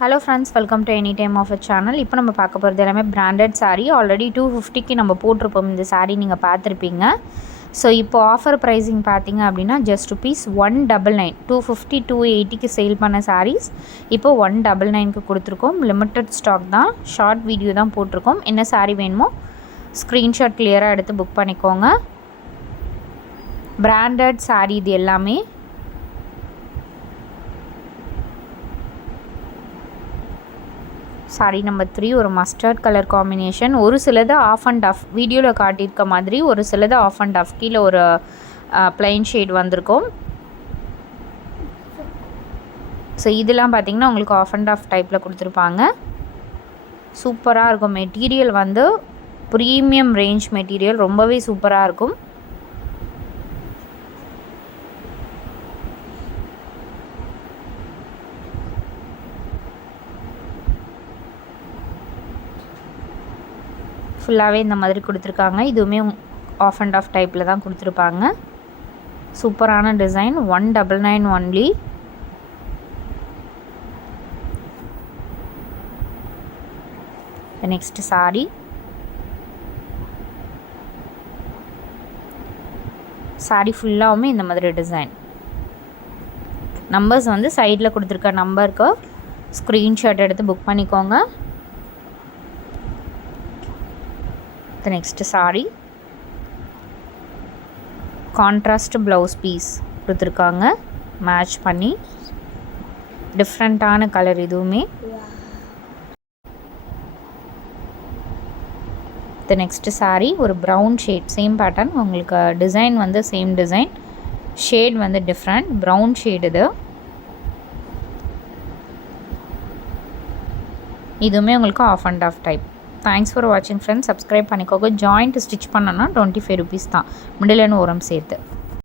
Hello friends, welcome to any time of a channel. இப்போ நம்ம பார்க்க போகிறது எல்லாமே பிராண்டட் saree. ஆல்ரெடி 250க்கு நம்ம போட்டிருப்போம். இந்த saree நீங்கள் பார்த்துருப்பீங்க. ஸோ இப்போ ஆஃபர் ப்ரைஸிங் பார்த்தீங்க அப்படின்னா ஜஸ்ட் ₹199. 250 280க்கு சேல் பண்ண sarees இப்போ 199க்கு கொடுத்துருக்கோம். லிமிட்டட் ஸ்டாக் தான், ஷார்ட் வீடியோ தான் போட்டிருக்கோம். என்ன saree வேணுமோ ஸ்க்ரீன்ஷாட் கிளியராக எடுத்து புக் பண்ணிக்கோங்க. பிராண்டட் saree இது எல்லாமே. சாரி நம்பர் 3 ஒரு மஸ்டர்ட் கலர் காம்பினேஷன். ஒரு சிலது ஆஃப் அண்ட் ஆஃப் வீடியோவில் காட்டியிருக்க மாதிரி, ஒரு சிலது ஆஃப் அண்ட் ஆஃப் கீழே ஒரு பிளைன் ஷேட் வந்திருக்கும். ஸோ இதெல்லாம் பார்த்திங்கன்னா உங்களுக்கு ஆஃப் அண்ட் ஆஃப் டைப்பில் கொடுத்துருப்பாங்க. சூப்பராக இருக்கும். மெட்டீரியல் வந்து ப்ரீமியம் ரேஞ்ச் மெட்டீரியல், ரொம்பவே சூப்பராக இருக்கும். ஃபுல்லாகவே இந்த மாதிரி கொடுத்துருக்காங்க. இதுவுமே ஆஃப் அண்ட் ஆஃப் டைப்பில் தான் கொடுத்துருப்பாங்க. சூப்பரான design. 199 only. Next sari. Sari ஃபுல்லாகவுமே இந்த மாதிரி டிசைன். நம்பர்ஸ் வந்து சைடில் கொடுத்துருக்க நம்பருக்கு ஸ்க்ரீன்ஷாட் எடுத்து புக் பண்ணிக்கோங்க. Next sari. Contrast blouse piece கொடுத்துருக்காங்க மேட்ச் பண்ணி. டிஃப்ரெண்ட்டான கலர் இதுவுமே. நெக்ஸ்ட் சாரி ஒரு ப்ரௌன் ஷேட், சேம் பேட்டர்ன். உங்களுக்கு டிசைன் வந்து சேம் டிசைன், ஷேட் வந்து டிஃப்ரெண்ட். ப்ரௌன் ஷேட் இது. இதுவுமே உங்களுக்கு half and half type. Thanks for வாட்சிங் ஃப்ரெண்ட்ஸ். சப்ஸ்கிரைப் பண்ணிக்கோங்க. ஜாயிண்ட் ஸ்டிச் பண்ணோன்னா ₹25 தான், மிடில் அண்ட் ஓரம் சேர்த்து.